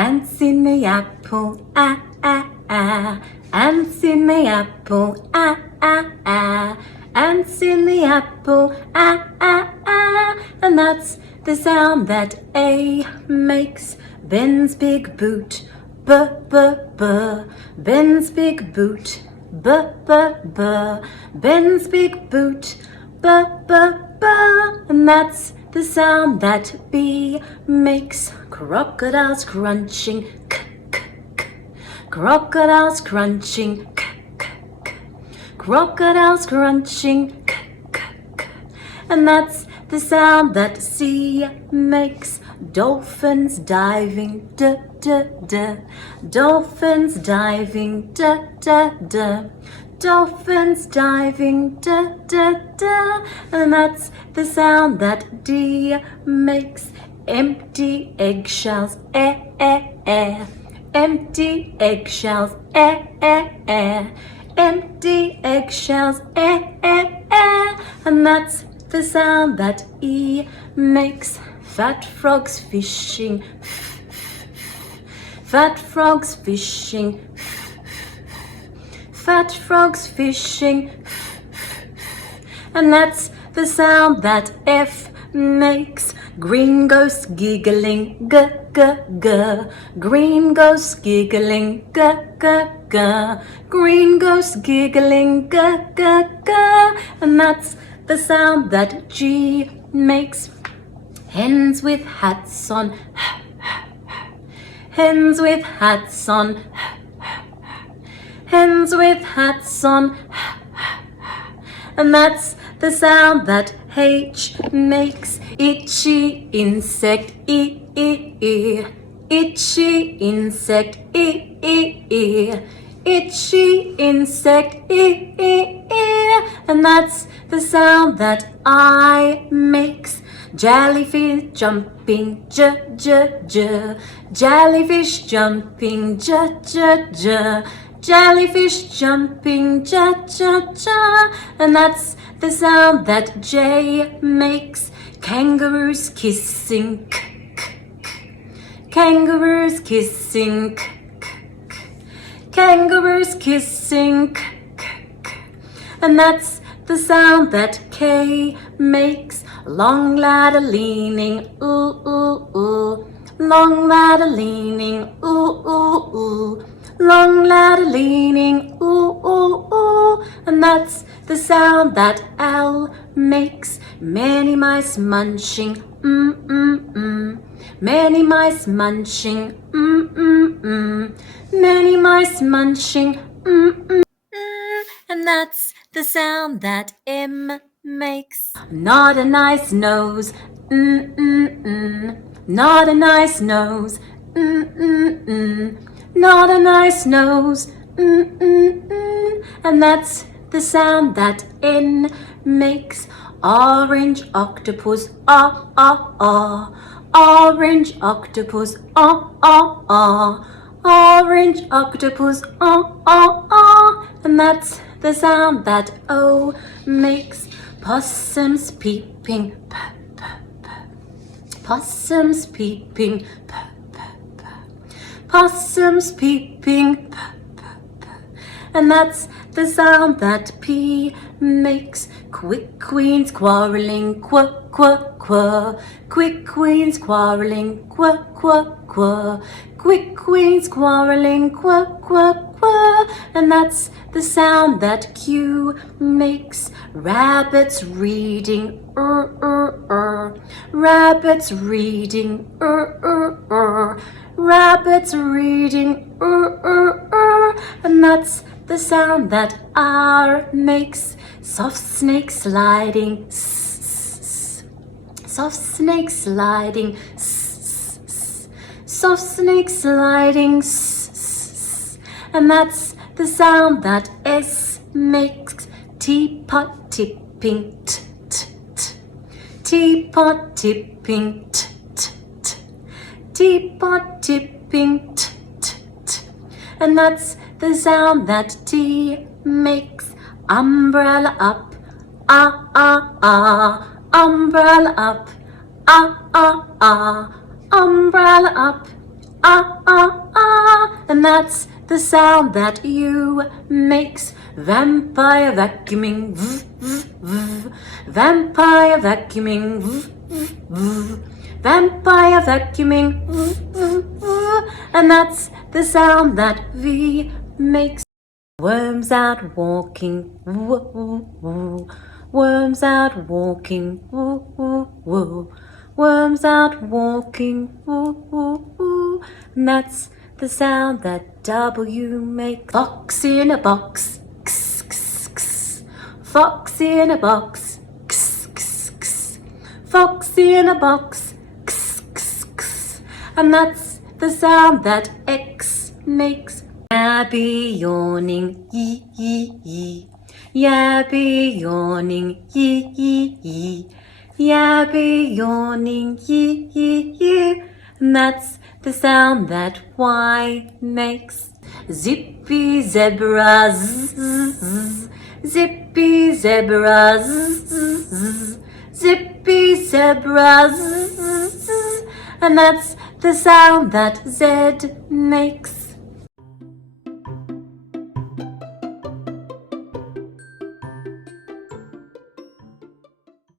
Ants in the apple, ah, ah, ah. Ants in the apple, ah, ah, ah. Ants in the apple, ah, ah, ah. And that's the sound that A makes. Ben's big boot, b, b, b. Ben's big boot, b, b, b. Ben's big boot, b, b, b. And that's the sound that B makes. Crocodiles crunching, k, k, k. Crocodiles crunching, k, k, k. Crocodiles crunching, k, k, k. And that's the sound that C makes. Dolphins diving, d, d, d. Dolphins diving, d, d, d. Dolphins diving, da, da, da. And that's the sound that D makes. Empty eggshells, eh, eh, eh. Empty eggshells, eh, eh, eh. Empty eggshells, eh, eh, eh. And that's the sound that E makes. Fat frogs fishing, f, f, f. Fat frogs fishing, f, fat frogs fishing, and that's the sound that F makes. Green ghost giggling, g, g, g. Green ghost giggling, g, g, g. Green ghost giggling, g, g, g. And that's the sound that G makes. Hens with hats on, hens with hats on, hens with hats on, and that's the sound that H makes. Itchy insect, e, e, e. Itchy insect, e, e, e. Itchy insect, e, e, e. And that's the sound that I makes. Jellyfish jumping, j, j, j. Jellyfish jumping, j, j, j. Jellyfish jumping, ja, ja, ja. And that's the sound that J makes. Kangaroos kissing, k, k, k. Kangaroos kissing, k, k, k. Kangaroos kissing, k, k, k. And that's the sound that K makes. Long ladder leaning, ooh, ooh, ooh. Long ladder leaning, ooh, ooh, ooh. Long ladder leaning, ooh, ooh, ooh. And that's the sound that L makes. Many mice munching, mm, mm, mm. Many mice munching, mm, mm, mm. Many mice munching, mm, mm, mm. And that's the sound that M makes. Not a nice nose, mm, mm, mm. Not a nice nose, mm, mm, mm. Not a nice nose, mm, mm, mm. And that's the sound that N makes. Orange octopus, ah, ah, ah. Orange octopus, ah, ah, ah. Orange octopus, ah, ah, ah. And that's the sound that O makes. Possums peeping, p, p, p. Possums peeping, p, p, p. Possums peeping, p, p, p. And that's the sound that P makes. Quick queens quarreling, qu, qu, qu. Quick queens quarreling, qu, qu, qu. Quick queens quarreling, qu, qu, qu. And that's the sound that Q makes. Rabbits reading, Rabbits reading, Rabbits reading, And that's the sound that R makes. Soft snake sliding, soft snake sliding, soft snake sliding, and that's the sound that S makes. Teapot tipping, t, t, t. Teapot tipping, t, t, t. Teapot tipping, t, t, t. And that's the sound that T makes. Umbrella up, ah, ah, ah. Umbrella up, ah, ah, ah. Umbrella up, ah, ah, ah, and that's the sound that U makes. Vampire vacuuming, v, v, v. Vampire vacuuming, v, v, v. Vampire vacuuming, v, v, v. And that's the sound that V makes. Worms out walking, woo, woo, woo. Worms out walking, woo, woo, woo. Worms out walking, woo, woo, woo. And that's the sound that W makes. Fox in a box, x, x, x. Fox in a box, x, x, x. Fox in a box, x, x, x. And that's the sound that X makes. Yabby yawning, yee, yee, yee. Yabby yawning, yee, yee, yee. Yabby yawning, yee, yee, yee. And that's the sound that Y makes. Zippy zebra, zzz, zzz. Zippy zebra, zzz, zzz. Zippy zebra, zzz, zzz. And that's the sound that Z makes.